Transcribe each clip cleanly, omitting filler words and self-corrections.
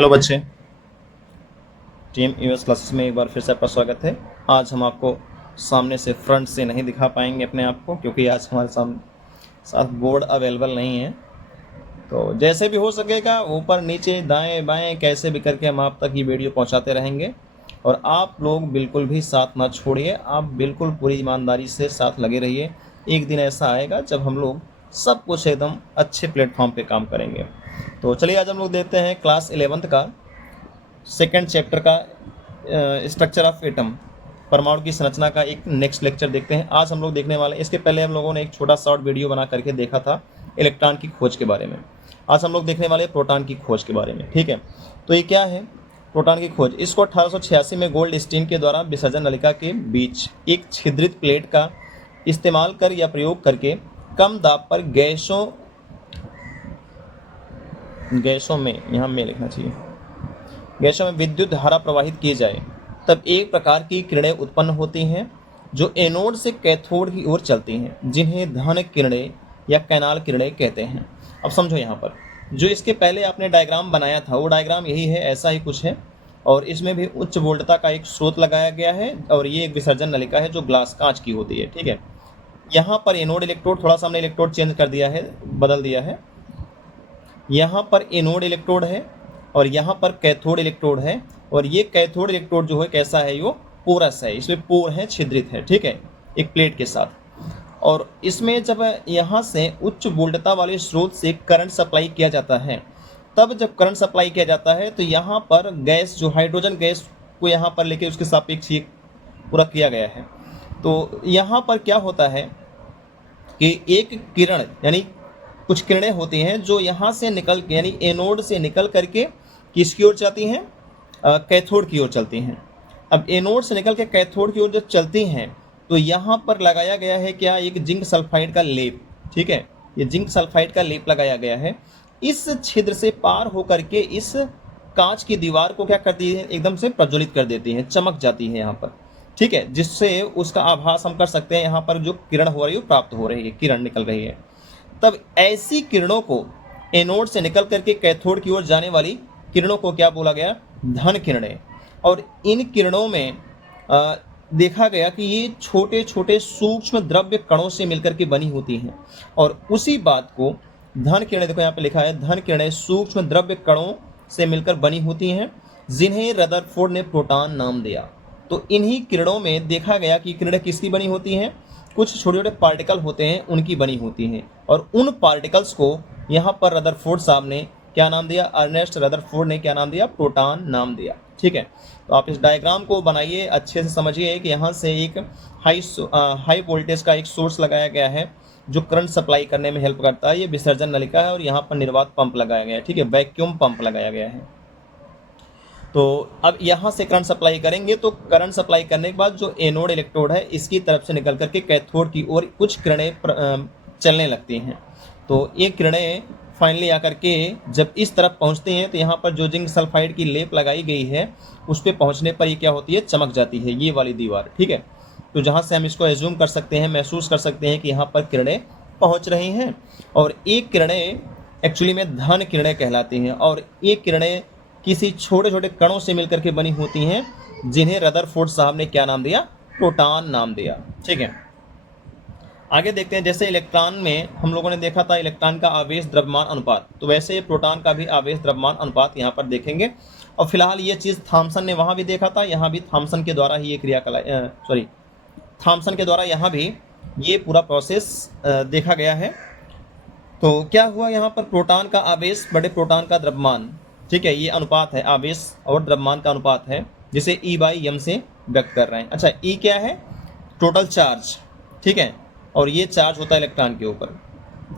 Hello बच्चे, team US classes में एक बार फिर से आपका स्वागत है। आज हम आपको सामने से फ्रंट से नहीं दिखा पाएंगे अपने आप को, क्योंकि आज हमारे साथ बोर्ड अवेलेबल नहीं है। तो जैसे भी हो सकेगा ऊपर नीचे दाएं बाएं कैसे भी करके हम आप तक ये वीडियो पहुंचाते रहेंगे। और आप लोग बिल्कुल भी साथ ना छोड़िए, आप बिल्कुल पूरी ईमानदारी से साथ लगे रहिए। एक दिन ऐसा आएगा जब हम लोग सब कुछ एकदम अच्छे प्लेटफॉर्म पे काम करेंगे। तो चलिए आज हम लोग देखते हैं क्लास 11th का सेकेंड चैप्टर का स्ट्रक्चर ऑफ एटम, परमाणु की संरचना का एक नेक्स्ट लेक्चर देखते हैं। आज हम लोग देखने वाले हैं, इसके पहले हम लोगों ने एक छोटा शॉर्ट वीडियो बना करके देखा था इलेक्ट्रॉन की खोज के बारे में। आज हम लोग देखने वाले प्रोटॉन की खोज के बारे में। ठीक है, तो ये क्या है प्रोटॉन की खोज? इसको 1886 में गोल्ड स्टीन के द्वारा विसर्जन नलिका के बीच एक छिद्रित प्लेट का इस्तेमाल कर या प्रयोग करके कम दाब पर गैसों में, यहाँ में लिखना चाहिए, गैसों में विद्युत धारा प्रवाहित की जाए, तब एक प्रकार की किरणें उत्पन्न होती हैं जो एनोड से कैथोड की ओर चलती हैं, जिन्हें धन किरणें या कैनाल किरणें कहते हैं। अब समझो, यहाँ पर जो इसके पहले आपने डायग्राम बनाया था वो डायग्राम यही है, ऐसा ही कुछ है। और इसमें भी उच्च वोल्टता का एक स्रोत लगाया गया है और ये एक विसर्जन नलिका है जो ग्लास कांच की होती है। ठीक है, यहाँ पर एनोड इलेक्ट्रोड, थोड़ा सा हमने इलेक्ट्रोड चेंज कर दिया है, बदल दिया है। यहाँ पर एनोड इलेक्ट्रोड है और यहाँ पर कैथोड इलेक्ट्रोड है। और ये कैथोड इलेक्ट्रोड जो है कैसा है, वो पोरस है, इसमें पोर है, छिद्रित है। ठीक है, एक प्लेट के साथ। और इसमें जब यहाँ से उच्च वोल्टता वाले स्रोत से करंट सप्लाई किया जाता है, तब जब करंट सप्लाई किया जाता है तो यहाँ पर गैस, जो हाइड्रोजन गैस को यहाँ पर लेके उसके सापेक्ष ये पूरा किया गया है। तो यहाँ पर क्या होता है कि एक किरण, यानी कुछ किरणें होती हैं जो यहाँ से निकल के, यानी एनोड से निकल करके किसकी ओर जाती हैं, कैथोड की ओर चलती हैं। अब एनोड से निकल के कैथोड की ओर जब चलती हैं तो यहाँ पर लगाया गया है क्या, एक जिंक सल्फाइड का लेप। ठीक है, ये जिंक सल्फाइड का लेप लगाया गया है। इस छिद्र से पार होकर के इस कांच की दीवार को क्या करती है, एकदम से प्रज्वलित कर देती है, चमक जाती है यहाँ पर। ठीक है, जिससे उसका आभास हम कर सकते हैं, यहाँ पर जो किरण हो रही है प्राप्त हो रही है, किरण निकल रही है। तब ऐसी किरणों को, एनोड से निकल करके कैथोड की ओर जाने वाली किरणों को क्या बोला गया, धन किरणें। और इन किरणों में देखा गया कि ये छोटे छोटे सूक्ष्म द्रव्य कणों से मिलकर के बनी होती हैं। और उसी बात को धन किरणें, देखो यहाँ पे लिखा है, धन किरणें सूक्ष्म द्रव्य कणों से मिलकर बनी होती हैं, जिन्हें रदरफोर्ड ने प्रोटॉन नाम दिया। तो इन्हीं किरणों में देखा गया कि किरणें किसकी बनी होती हैं, कुछ छोटे छोटे पार्टिकल होते हैं उनकी बनी होती हैं। और उन पार्टिकल्स को यहाँ पर रदरफोर्ड साहब ने क्या नाम दिया, अर्नेस्ट रदरफोर्ड ने क्या नाम दिया, प्रोटॉन नाम दिया। ठीक है, तो आप इस डायग्राम को बनाइए, अच्छे से समझिए कि यहाँ से एक हाई वोल्टेज का एक सोर्स लगाया गया है जो करंट सप्लाई करने में हेल्प करता है। ये विसर्जन नलिका है और यहाँ पर निर्वात पंप लगाया गया है। ठीक है, वैक्यूम पंप लगाया गया है। तो अब यहाँ से करंट सप्लाई करेंगे, तो करंट सप्लाई करने के बाद जो एनोड इलेक्ट्रोड है इसकी तरफ से निकल करके कैथोड की ओर कुछ किरणें चलने लगती हैं। तो ये किरणें फाइनली आकर के जब इस तरफ पहुँचती हैं तो यहाँ पर जो जिंक सल्फाइड की लेप लगाई गई है उस पर पहुँचने पर ये क्या होती है, चमक जाती है ये वाली दीवार। ठीक है, तो जहाँ से हम इसको एज्यूम कर सकते हैं, महसूस कर सकते हैं कि यहाँ पर किरणें पहुँच रही हैं। और एक किरणें एक्चुअली में धन किरणें कहलाती हैं। और ये किरणें किसी छोटे छोटे कणों से मिलकर के बनी होती हैं, जिन्हें रदरफोर्ड साहब ने क्या नाम दिया, प्रोटॉन नाम दिया। ठीक है, आगे देखते हैं। जैसे इलेक्ट्रॉन में हम लोगों ने देखा था इलेक्ट्रॉन का आवेश द्रव्यमान अनुपात, तो वैसे प्रोटॉन का भी आवेश द्रव्यमान अनुपात यहाँ पर देखेंगे। और फिलहाल ये चीज़ थॉमसन ने वहाँ भी देखा था, यहाँ भी थॉमसन के द्वारा ही ये थॉमसन के द्वारा यहाँ भी ये पूरा प्रोसेस देखा गया है। तो क्या हुआ, यहाँ पर प्रोटॉन का आवेश बड़े प्रोटॉन का द्रव्यमान, ठीक है, ये अनुपात है, आवेश और द्रव्यमान का अनुपात है, जिसे E/m से व्यक्त कर रहे हैं। अच्छा, E क्या है, टोटल चार्ज। ठीक है, और ये चार्ज होता है इलेक्ट्रॉन के ऊपर।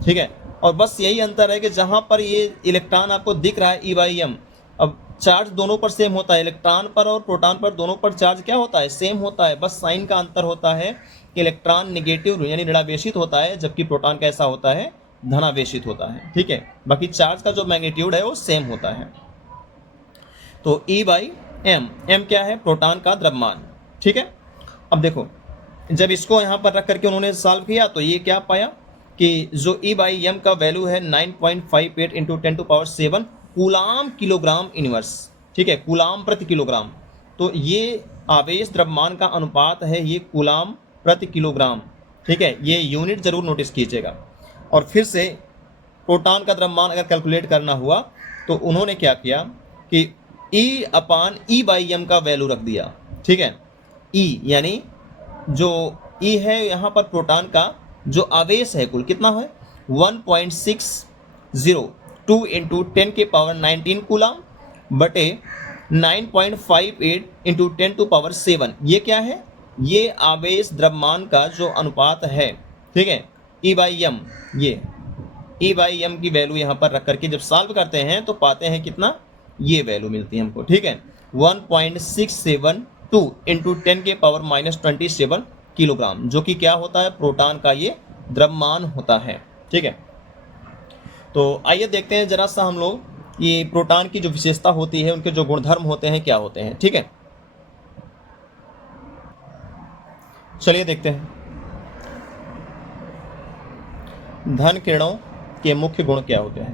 ठीक है, और बस यही अंतर है कि जहाँ पर ये इलेक्ट्रॉन आपको दिख रहा है E/m, अब चार्ज दोनों पर सेम होता है, इलेक्ट्रॉन पर और प्रोटॉन पर दोनों पर चार्ज क्या होता है, सेम होता है। बस साइन का अंतर होता है कि इलेक्ट्रॉन निगेटिव यानी ऋणावेशित होता है, जबकि प्रोटॉन कैसा होता है, धनावेशित होता है। ठीक है, बाकी चार्ज का जो मैग्नीट्यूड है वो सेम होता है। तो E/m, m क्या है, प्रोटॉन का द्रव्यमान। ठीक है, अब देखो जब इसको यहाँ पर रख करके उन्होंने सॉल्व किया तो ये क्या पाया कि जो E/m का वैल्यू है 9.58 × 10⁻⁷ कूलाम किलोग्राम इनवर्स, ठीक है, कूलाम प्रति किलोग्राम। तो ये आवेश द्रव्यमान का अनुपात है, ये कूलाम प्रति किलोग्राम, ठीक है, ये यूनिट जरूर नोटिस कीजिएगा। और फिर से प्रोटॉन का द्रव्यमान अगर कैलकुलेट करना हुआ तो उन्होंने क्या किया कि E/E/m का वैल्यू रख दिया, ठीक है। E यानी जो E है यहाँ पर प्रोटॉन का जो आवेश है कुल कितना है 1.602 इंटू 10 के पावर 19 कूलाम बटे 9.58 इंटू 10 टू पावर 7। ये क्या है, ये आवेश द्रव्यमान का जो अनुपात है, ठीक है, E/m, ये E/m की वैल्यू यहाँ पर रख करके जब सॉल्व करते हैं तो पाते हैं कितना, ये वैल्यू मिलती है हमको, ठीक है, 1.672 इंटू 10 के पावर -27 किलोग्राम, जो कि क्या होता है, प्रोटॉन का ये द्रव्यमान होता है, ठीक है। तो आइए देखते हैं जरा सा हम लोग ये प्रोटॉन की जो विशेषता होती है, उनके जो गुणधर्म होते हैं क्या होते हैं, ठीक है। चलिए देखते हैं धन किरणों के मुख्य गुण क्या होते हैं।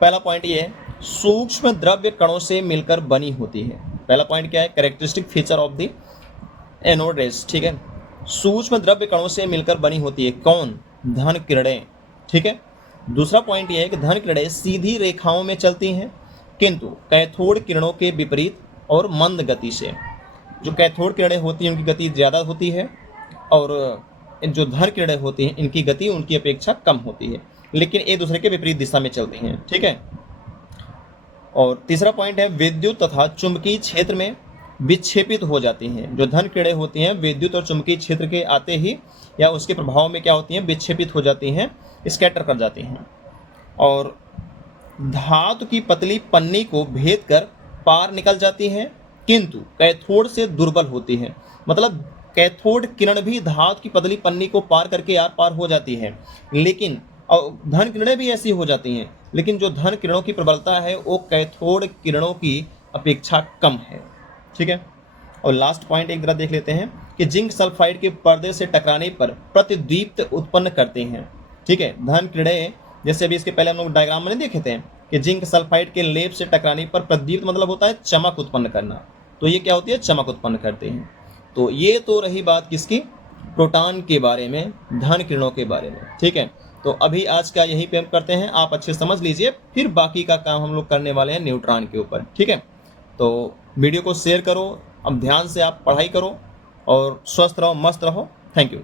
पहला पॉइंट ये है, सूक्ष्म द्रव्य कणों से मिलकर बनी होती है। पहला पॉइंट क्या है, characteristic feature of the anode rays, ठीक है, सूक्ष्म द्रव्य कणों से मिलकर बनी होती है, कौन, धन किरणें, ठीक है। दूसरा पॉइंट यह है कि धन किरणें सीधी रेखाओं में चलती हैं, किंतु कैथोड किरणों के विपरीत और मंद गति से। जो कैथोड किरणें होती हैं उनकी गति ज़्यादा होती है और जो धन किरणें होती हैं इनकी गति उनकी अपेक्षा कम होती है, लेकिन एक दूसरे के विपरीत दिशा में चलती हैं, ठीक है। और तीसरा पॉइंट है, विद्युत तथा चुंबकीय क्षेत्र में विक्षेपित हो जाती हैं। जो धन किरणें होती हैं विद्युत और चुंबकीय क्षेत्र के आते ही या उसके प्रभाव में क्या होती हैं, विक्षेपित हो जाती हैं, स्कैटर कर जाती हैं और धातु की पतली पन्नी को भेद कर पार निकल जाती हैं, किंतु कैथोड से दुर्बल होती है। मतलब कैथोड किरण भी धातु की पतली पन्नी को पार करके आर पार हो जाती है, लेकिन धन किरणें भी ऐसी हो जाती हैं, लेकिन जो धन किरणों की प्रबलता है वो कैथोड किरणों की अपेक्षा कम है, ठीक है। और लास्ट पॉइंट एक तरह देख लेते हैं कि जिंक सल्फाइड के पर्दे से टकराने पर प्रतिदीप्त उत्पन्न करते हैं, ठीक है। धन किरणें जैसे अभी इसके पहले हम लोग डायग्राम में देखे थे कि जिंक सल्फाइड के लेप से टकराने पर प्रतिदीप्त मतलब होता है चमक उत्पन्न करना, तो ये क्या होती है, चमक उत्पन्न करते हैं। तो ये तो रही बात किसकी, प्रोटॉन के बारे में, धन किरणों के बारे में, ठीक है। तो अभी आज का यही पे हम करते हैं, आप अच्छे समझ लीजिए, फिर बाकी का काम हम लोग करने वाले हैं न्यूट्रॉन के ऊपर, ठीक है। तो वीडियो को शेयर करो, अब ध्यान से आप पढ़ाई करो और स्वस्थ रहो, मस्त रहो। Thank you.